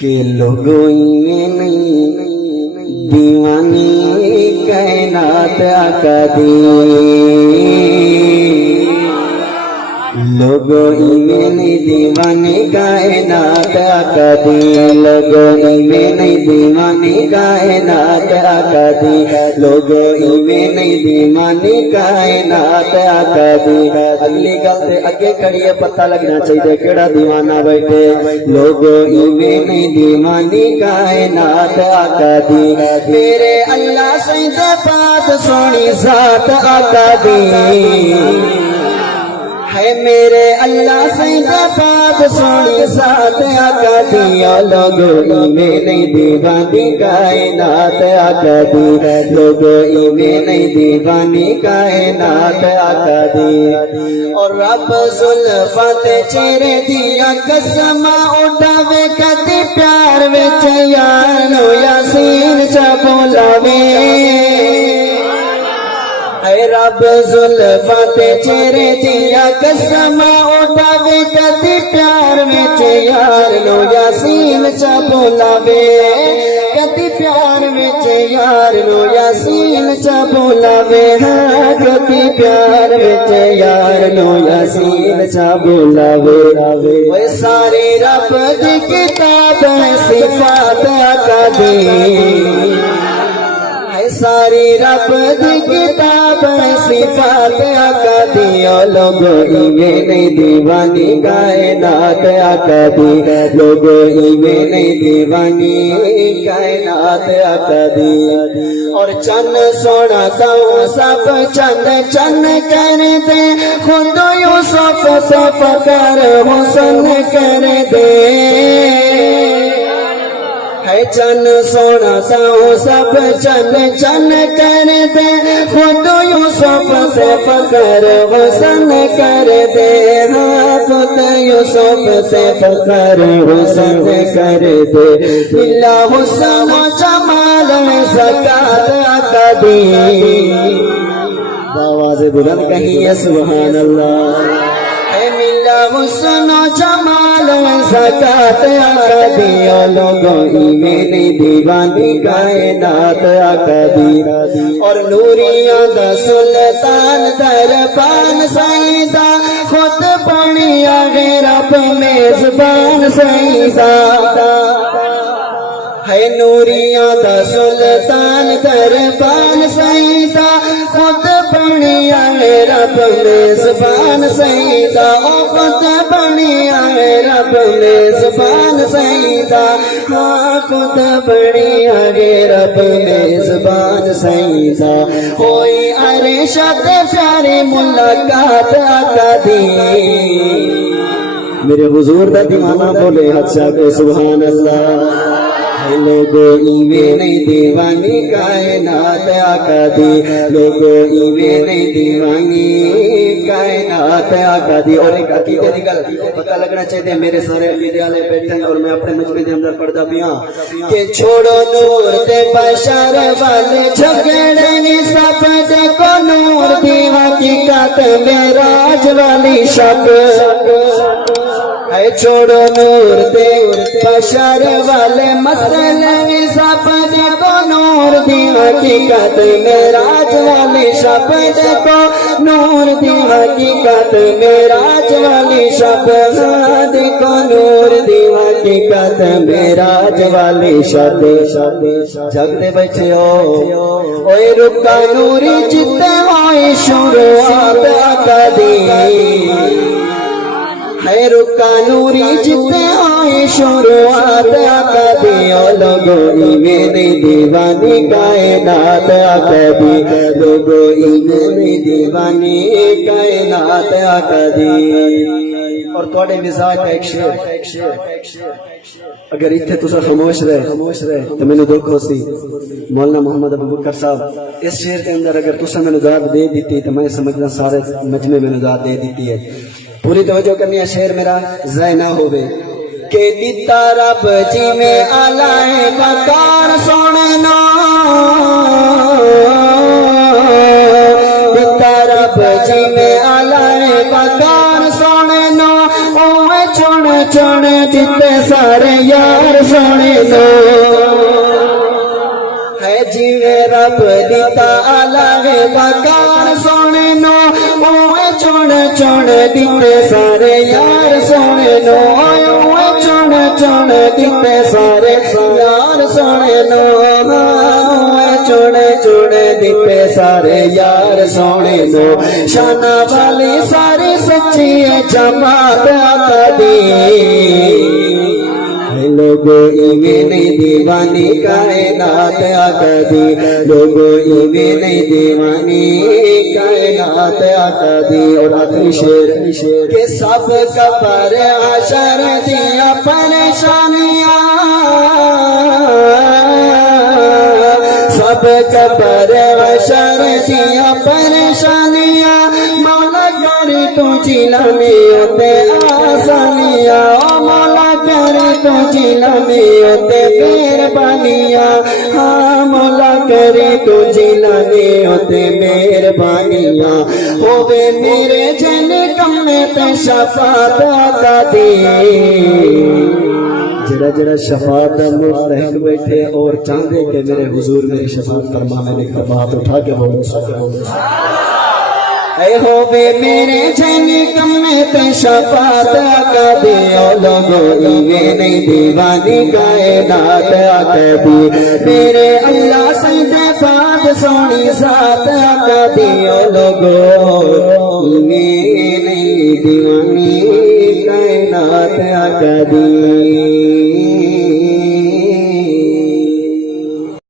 کہ لوگوں میں نہیں دیوانی کائنات آقا دی لوگوں میں نہیں دیوانی کائنات آقا دی لوگوں میں نہیں دیوانی کائنات آقا دی لوگوں میں نہیں دیوانی کائنات آقا دی اگلی گل تے اگے کھڑی ہے پتہ لگنا چاہیے کیڑا دیوانہ بیٹھے لوگوں میں نہیں دیوانی کائنات آقا دی میرے اللہ سید پاک سونی ذات آقا دی ہے میرے اللہ سید پاک سونی ذات آقا دی لوگوں میں نہیں دیوانی کائنات آقا دی لوگوں میں نہیں دیوانی کائنات آقا دی اور رب زلفات چہرے دیا قسم اٹھاوے کدی پیار وچ یارو یاسین چا بولاوے اے رب زلفات چہرے دیا قسم اٹھاوے کدی پیار وچ یار لو یاسین چا بولاوے کدی پیار وچ یار لو یاسین چا بولاوے کدی پیار وچ یار لو یاسین چا بولاوے اے ساری رب دی کتاب ہے صفات آقا دی ساری رب دی کتاب ہے صفات آقا دی لوگوں میں نہیں دیوانی کائنات آقا دی لوگوں میں نہیں دیوانی کائنات آقا دی اور چند سونا تو سب چند چند کر دے خود یوسف سے فخر حسن کر دے ہے چند سونا تو سب چند چند کر دے خود یوسف سے فخر حسن کر دے خود یوسف سے فخر حسن کر دے اللہ حسن و جمال میں زکات آقا دی آواز بلند کہیے سبحان اللہ ملا حسن و جمال زکات آقا دی لوگوں میں نہیں دیوانی کائنات آقا دی اور نوریاں دا سلطان دربان سیدہ خود بنیا غیر رب میزبان سیدہ ہے نوریاں دا سلطان دربان سیدہ خود بنیا رب میزبان سیدہ خود بنیا رب میزبان سیدہ خود بنیا رب میزبان سیدہ ہوئی ارشد پیاری ملاقات آقا دی میرے حضور دا دیوانہ بولے اچھا کہ سبحان اللہ لوگوں میں نہیں دیوانی کائنات آقا دی لوگوں میں نہیں دیوانی کائنات آقا دی اور ایک عقیدے دی گل پتہ لگنا چاہیے میرے سارے عقیدے والے بیٹھے ہیں اور میں اپنے مجمع دے اندر پڑھدا پیا کہ چھوڑو نور تے بشر والے جھگڑے نہیں سب دے کو نور دی حقیقت معراج والی شب اے چھوڑو نور دے بشر والے مسئلے سب دیکھو نور دی حقیقت معراج والی شب دیکھو نور دی حقیقت معراج والی شب دیکھو نور دی حقیقت معراج والی شب جگ دے بیٹھے ہو اوے رکا نوری جتے ہوئی شروعات آقا دی ہے رکا نوری جتے آئے شروعات آقا دی لوگوں میں نہیں دیوانی کائنات آقا دی لوگوں میں نہیں دیوانی کائنات آقا دی اور توڑے مزاج کا ایک شعر اگر اتھے تسا خاموش رہے تو میں نے دکھ ہو سی مولانا محمد ابو بکر صاحب اس شعر کے اندر اگر تسا میں نے دعات دے دیتی تو میں سمجھنا سارے مجمع میں نے دعات دے دیتی ہے پوری توجہ کرنی ہے شعر میرا ضائع نہ ہوئے کہ دیتا رب جی میں آلائے وقار سونے نا دیتا رب جی میں آلائے وقار سونے نا اوے چن چن دیتے سارے یار سونے نو ہے جیوے رب دیتا الگ بکار سونے نو اوے چون چون دیتے سارے یار سونے نو اوے چون چون دیتے سارے یار سونے نو اوے چون چون دیتے سارے یار سونے نو شانہ والی ساری سچی جماعت آقا دی لوگو ایویں نہیں دیوانی کائنات آقا دی لوگو ایویں نہیں دیوانی کائنات آقا دی اور آخری شعر کہ سب کا پر عشر دیا پریشانیاں سب کا پر عشر دیا پریشانیاں مولا کری تو جلانے ہوتے آسانیاں مولا کری تو جلانے ہوتے مہربانیاں ہاں مولا کری تو جلانے ہوتے مہربانیاں ہوئے میرے جن کم میں تے شفاعت آقا دی جڑا جڑا شفاعت دا مستحق بیٹھے اور چاہتے کہ میرے حضور میری شفاعت فرما میں نے ہاتھ اٹھا کے بولو اے ہوئے میرے جھنی کم میں تے شفاعت آقا دی او لوگو ایویں نہیں دیوانی کائنات آقا دی میرے اللہ سجدے فاد سونی ذات آقا دی او لوگو ایویں نہیں دیوانی کائنات آقا دی